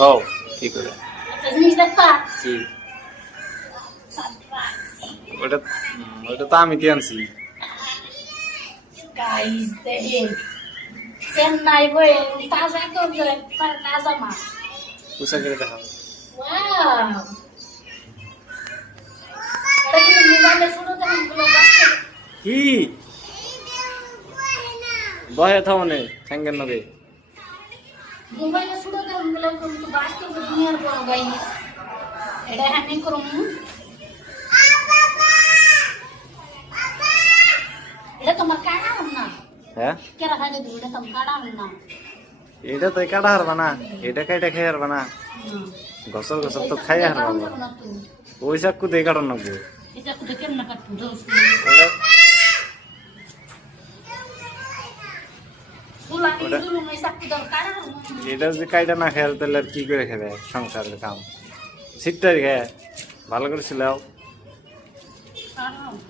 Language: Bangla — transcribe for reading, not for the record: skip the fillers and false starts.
কও কি করে একটা জিনিস দেখবা কি ওটা ওটা তো আমি দিয়ে আনছি গাইস দেখেন চেন্নাই বয়ে তাজা করে তাজা মাছ কুসা করে দেখাও ওয়াও এটা কিন্তু মোবাইলে ছোট দেখেন গুলো বাচ্চা কি বহে থামনে ঠ্যাঙ্গের নগে মোবাইলে ছোট দেখেন গুলো কিন্তু বাস্তব দুনিয়ার বড় গাইস এটা আমি করুম এটা তোমার কাটা না হ্যাঁ কেরা খাইতে দিবে এটা তোমার কাটা না এটা তো কাটা হারবা না এটা কাইটা খাই হারবা না গসল গসল তো খাই হারবা না ওই চাকু দিয়ে কাটন নাকবো এটা কুদে কেমন কাটু দোস সুলা কি সুলু মই সাকু দর কাটা এটা যদি কাইটা না খাই তাহলে আর কি করে খাবে সংসারের কাম সিটটাই খায় ভালো করে ছিলাও কাটা